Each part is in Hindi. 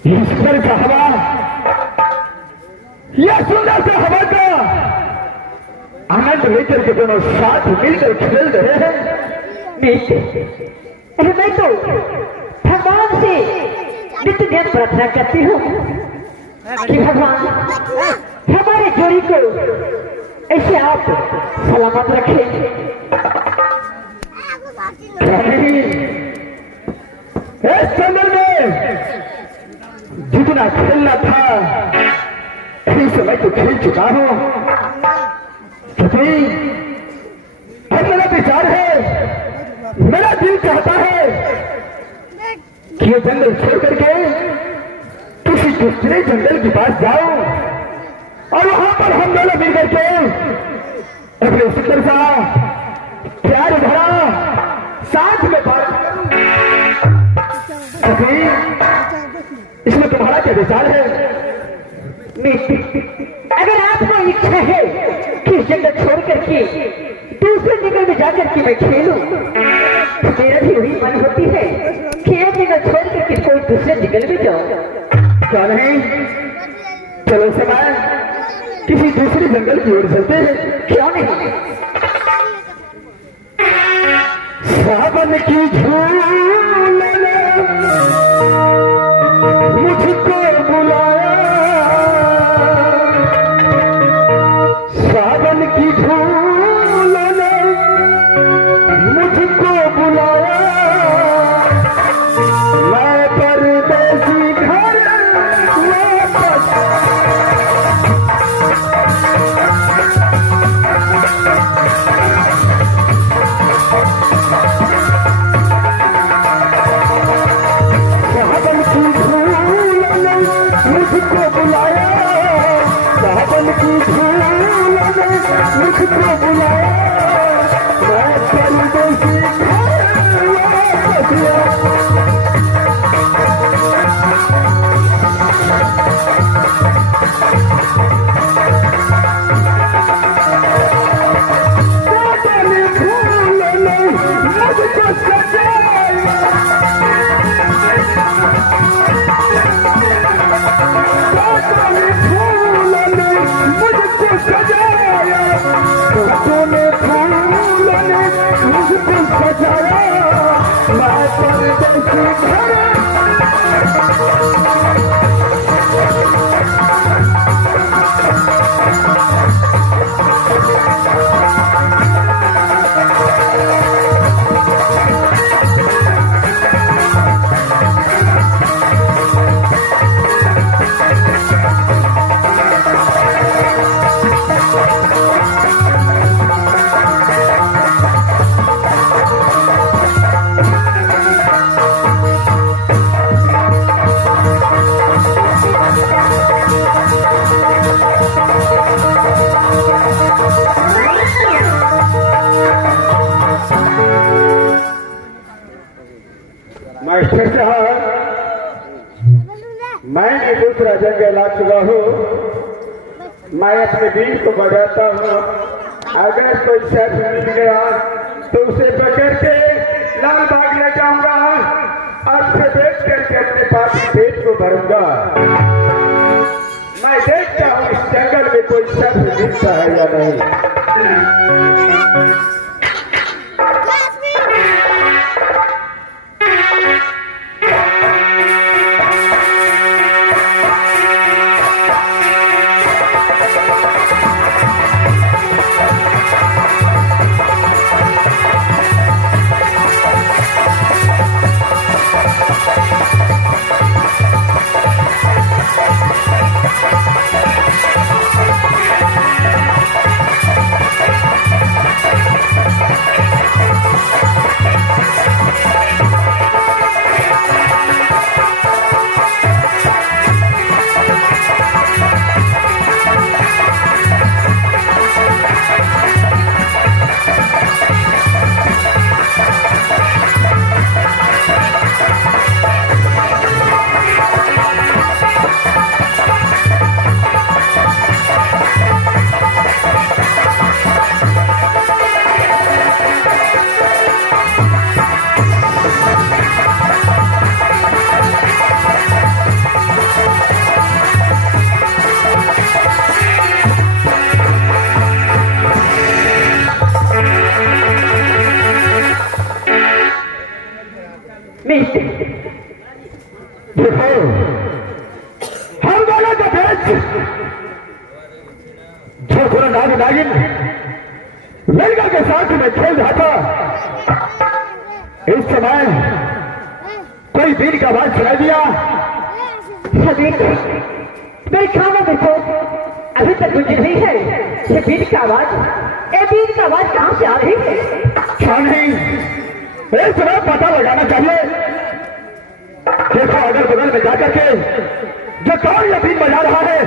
ये सुंदर सा हवा, यह सुंदर सा हवा का आनंद लेकर के दोनों साथ मिलकर खेल रहे हैं। अरे मैं तो भगवान से नित्य दिन प्रार्थना करती हूँ कि भगवान हमारे जोड़ी को ऐसे आप सलामत रखें। इस समय में जितना खेलना था इस समय तो खेल चुका हूं। अब मेरा विचार है, मेरा दिल चाहता है कि ये जंगल छोड़ करके किसी दूसरे जंगल के पास जाओ और वहां पर हम दोनों मिल करके अपने सुंदर सा प्यार भरा साथ में बात अभी इसमें तुम्हारा क्या विचार है? अगर आपको इच्छा है कि जंगल छोड़ करके दूसरे जंगल में जाकर के मैं खेलूं, तो मेरा भी वही मन होती है कि एक जंगल छोड़ करके कोई दूसरे जंगल में जाओ। क्या नहीं, चलो समय किसी दूसरे जंगल की ओर चलते हैं। क्यों नहीं? सावन की झूल ने मुझको बुलाया, सावन की झूल ने मुझको बुलाया, मैं परदेसी घर वापस मुझको बुलाया, सावन की झूल ने मुझको बुलाया, मैं परदेसी घर वापस आया। सावन झूल ने मुझको सजाया, मुझको सजाया, तूने फूल ने मुझको सजाया, मैं परदेसी घर मास्टर साहब, मैं भी दूसरा जंगल आ चुका हूँ। मैं अपने बीज को बढ़ाता हूँ, अगर कोई शख्स मिल गया तो उसे पकड़ के लाल बाग ले जाऊंगा और उसे बेच करके अपने पास पेट को भरूंगा। मैं देखता हूँ इस जंगल में कोई शख्स मिलता है या नहीं। देखो हम दोनों का बेच जो थोड़ा नागिन नागिन लड़का के साथ में खेल रहा था, इस समय कोई बीन का आवाज सुनाई दिया। मेरे खाना देखो अभी तक मुझे नहीं है ये बीन का आवाज। ये बीन का आवाज कहाँ से आ रही है? क्या नहीं, इस समय पता लगाना चाहिए। देखो अगर बगल में जाकर के जो कौन ये बीन बजा रहा है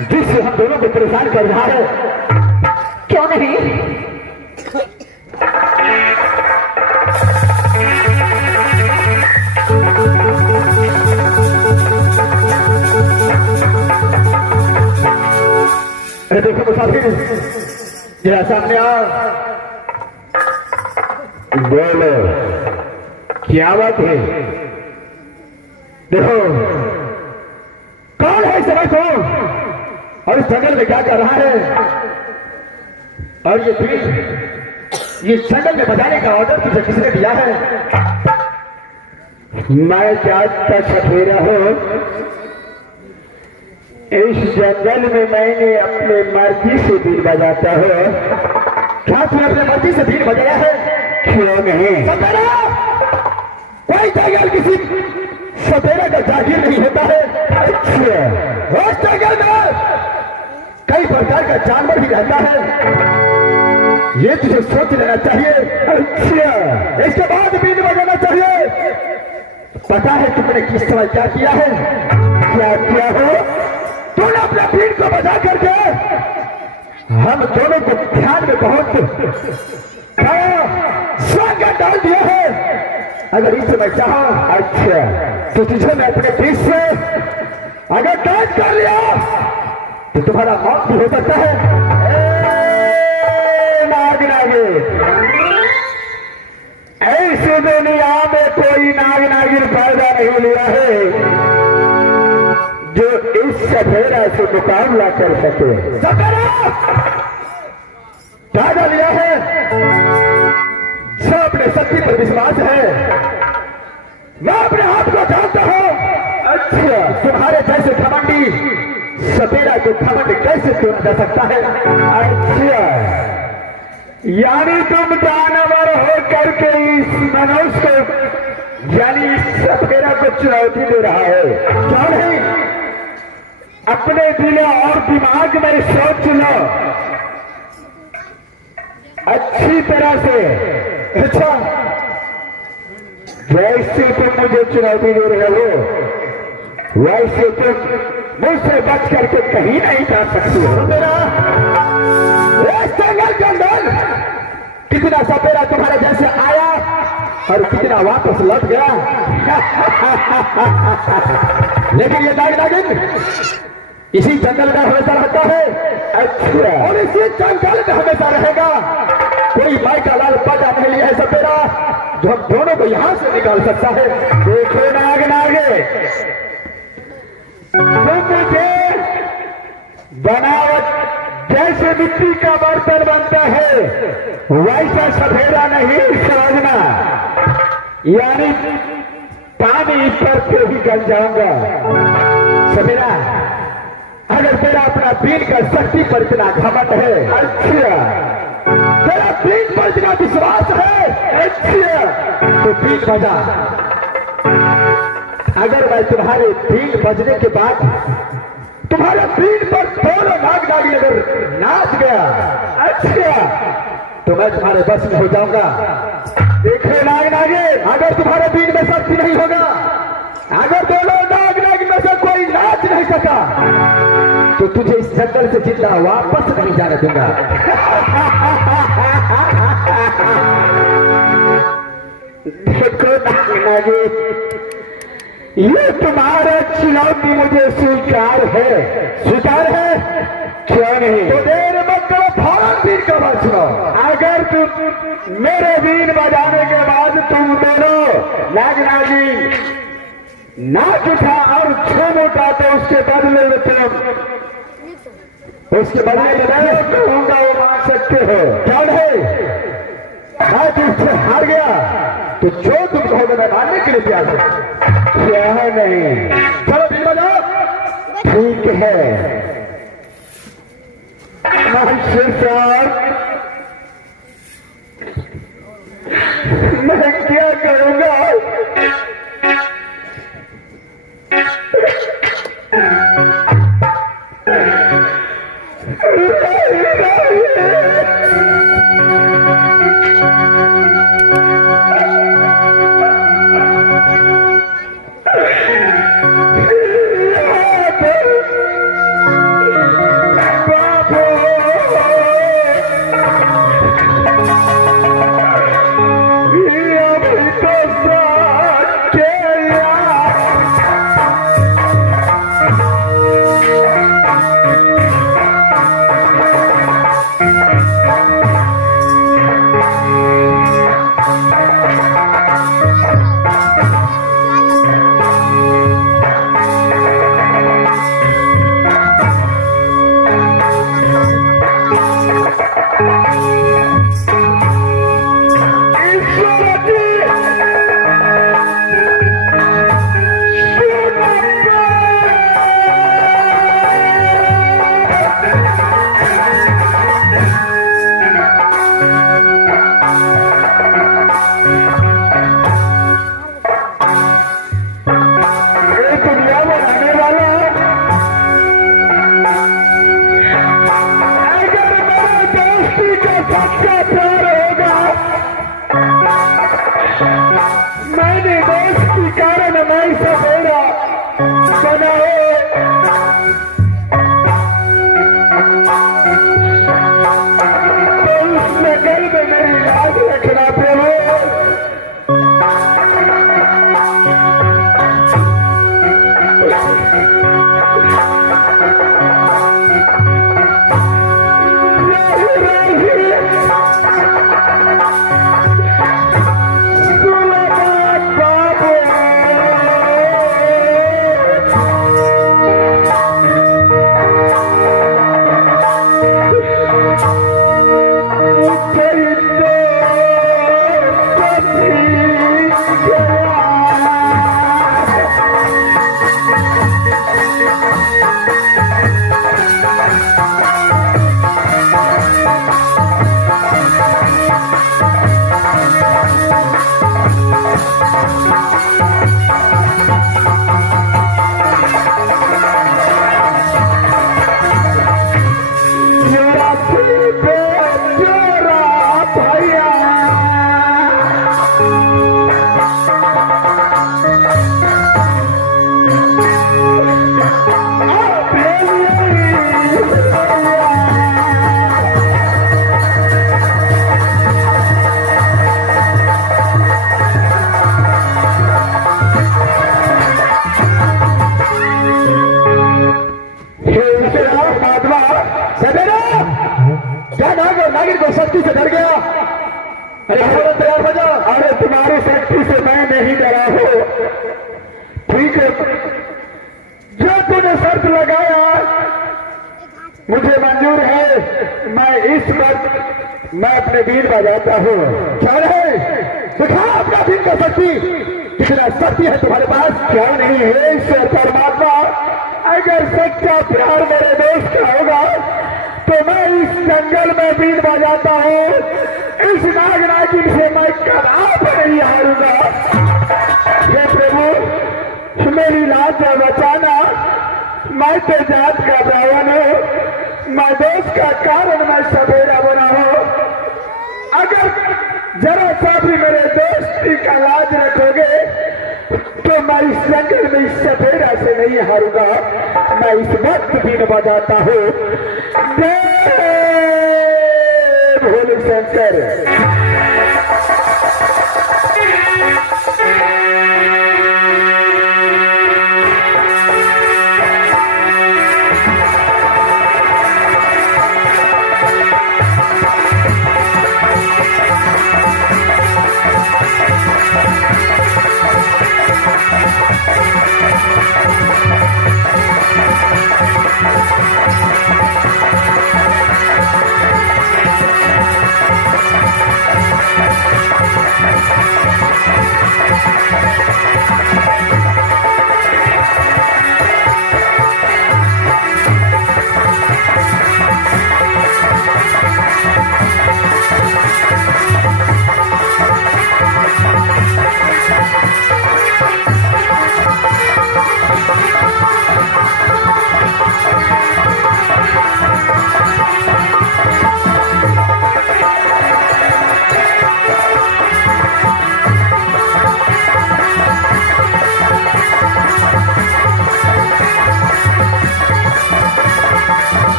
जिससे हम दोनों को परेशान कर रहा है। क्यों नहीं? अरे देखो मुसाफिर, जरा सामने आओ। बोलो क्या बात है? देखो कौन है इस समय को और इस जंगल में क्या कर रहा है? और ये बीन ये जंगल में बजाने का ऑर्डर तुझे किसने दिया है? मैं जानता सफेरा हूं, इस जंगल में मैंने अपने मर्जी से बीन बजाता हूँ। क्या तूने अपने मर्जी से बीन बजाया है? क्यों नहीं? सफेरा, कोई जंगल किसी सफेरा का जागीर नहीं होता है। अच्छा, उस जंगल में कई प्रकार का जानवर भी रहता है, ये तुझे सोच लेना चाहिए। अच्छा, इसके बाद बीन बजाना चाहिए। पता है तुमने किस समय क्या किया है? क्या किया हो? तूने अपने बीन को बजा करके हम दोनों को ध्यान में बहुत स्वागत डाल दिया है। अगर इस समय चाहो, अच्छा, तो तुझे मैं अपने बीच से अगर कैद कर लिया तो तुम्हारा मौत भी हो सकता है। नाग नागिन, ऐसी दुनिया में कोई नाग नागिन पैदा नहीं लिया है जो इस सफेरा से मुकाबला कर सके। सफेरा पैदा लिया है जो अपने शक्ति पर विश्वास है। मैं अपने हाथ को जानता हूं। अच्छा, तुम्हारे जैसे घमंडी सफेरा को घमंड कैसे तोड़ जा सकता है? अच्छा, यानी तुम जानवर हो करके इस मनुष्य को यानी इस सफेरा को चुनौती दे रहा है। क्या नहीं? अपने दिल और दिमाग में सोच लो अच्छी तरह से। अच्छा, जैसे तुम मुझे चुनौती दे रहे हो वैसे तुम मुझसे बच करके कहीं नहीं जा सकती हो। मेरा जंगल के अंदर कितना सपेरा तुम्हारे जैसे आया और कितना वापस लौट गया। लेकिन ये नाग नागिन इसी जंगल में हमेशा रहता है। अच्छा, और इसी जंगल में हमेशा रहेगा। कोई माई का लाल पैदा नहीं लिया है सपेरा जो हम दोनों को यहां से निकाल सकता है। देखो नाग नागे, तुम मुझे बनावट जैसे मिट्टी का बर्तन बनता है वैसा सफेदा नहीं समझना, यानी पानी पर से ही गल जाऊंगा। सफेदा, अगर तेरा अपना बीन का शक्ति पर इतना घमंड है, अच्छा, तेरा बीन पर इतना विश्वास है, अच्छा, तो बीन बजा। अगर मैं तुम्हारे बीन बजने के बाद तुम्हारे बीन पर दोनों नाग नागिन अगर नाच गया, अच्छा, तो मैं तुम्हारे बस में हो जाऊंगा। देखो नाग नागिन, अगर तुम्हारे बीन में शक्ति नहीं होगा, अगर दोनों नाग नागिन में से कोई नाच नहीं सका तो तुझे इस जंगल से जिंदा वापस नहीं जाने दूंगा। देखो नाग नागिन, ये तुम्हारा चुनौती मुझे स्वीकार है। स्वीकार है? क्यों नहीं? तो देर मत करो, फौरन बीन का बात सुनो। अगर तुम मेरे बीन बजाने के बाद तुम दोनों नाग नागिन नाच उठा और झूम उठा तो उसके बदले में उसके बदले में मैं कहूंगा वो मान सकते हो। क्या है? मैं तुमसे हार गया तो जो तुम कहोगे मैं मानने के लिए तैयार हूं। क्या है नहीं? चलो बीन बजाओ। ठीक है मास्टर साहब, मैं क्या करूंगा? मैंने दोस्त के कारण मैं सवेरा बनाए, तो उस नगल में मेरी लाज रखना प्रभु। नागिन को शक्ति से डर गया। अरे तैयार हो जाओ। अरे तुम्हारी शक्ति से मैं नहीं डरा हूं। ठीक है, जो तूने शर्त लगाया मुझे मंजूर है। मैं इस वक्त मैं अपने बीन बजाता हूँ। क्या है? दिखा अपना बीन का शक्ति, कितना शक्ति है तुम्हारे पास। क्या नहीं है ईश्वर परमात्मा, अगर सच्चा प्यार मेरे दोस्त का होगा तो मैं इस जंगल में बीन बजाता हूँ। इस नाग नागिन से मैं कदापि नहीं हारूंगा। हे प्रभु मेरी लाज से बचाना। मैं तो जात का ब्राह्मण हूँ, मैं दोस्त का कारण मैं सवेरा बना हूँ। अगर जरा सा भी मेरे दोस्ती का लाज रखोगे तो मैं इस जंगल में इस सवेरा से नहीं हारूंगा। मैं इस वक्त बीन बजाता हूँ। जय भोले शंकर।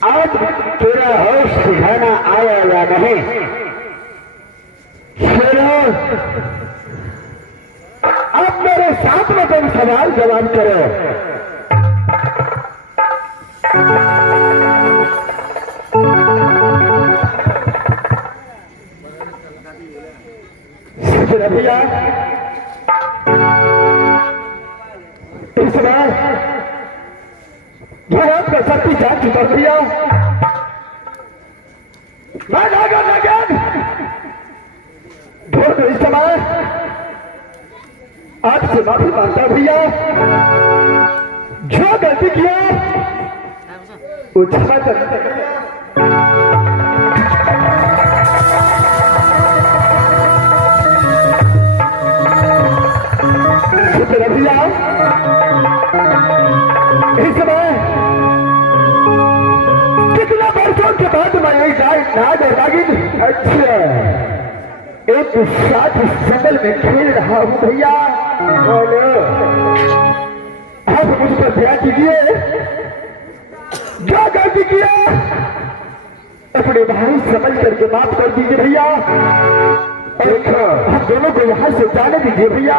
आज तेरा होश ठिकाना आया या नहीं? शेरो, अब मेरे साथ में तुम सवाल जवाब करो। भैया इस बार भारत का शक्ति जा चुका भैया। मैं इस समय आपसे माफी मांगता भैया। जो गलती किया वो क्षमा कर। भैया इस समय कितना वर्षों के बाद मैं नाग और नागिन अच्छा एक साथ जंगल में खेल रहा हूँ भैया। आप मुझ पर ध्यान दीजिए। क्या गलती किया अपने भाई समझ करके माफ कर दीजिए भैया। हम दोनों को यहाँ से जाने दीजिए भैया।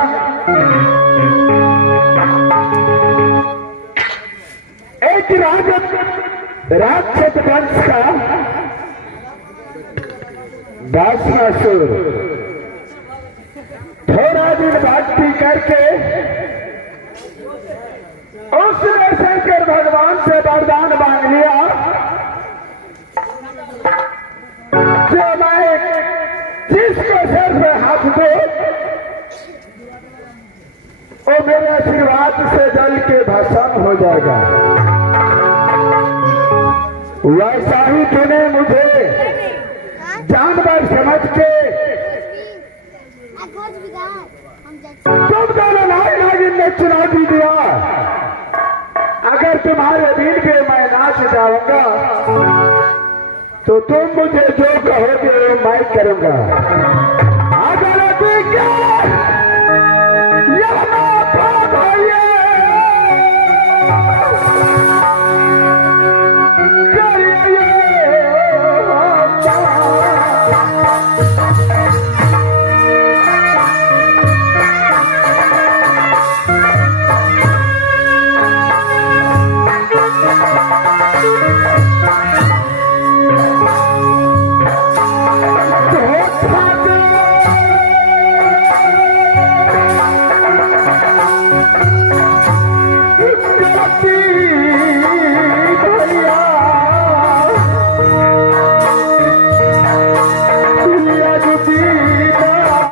एक राक्षस वंश का दासनासुर थोड़ा दिन भक्ति करके उसने शंकर भगवान से वरदान मांग लिया जो मैं जिसको सर पे हाथ दो वो मेरे आशीर्वाद से जल के भस्म हो जाएगा। वैसा ही तूने मुझे जानवर समझ के तुम दोनों नागिन ने चुनौती दिया। अगर तुम्हारे दिन पे मैं नाच जाऊंगा तो तुम मुझे जो कहोगे मैं करूंगा।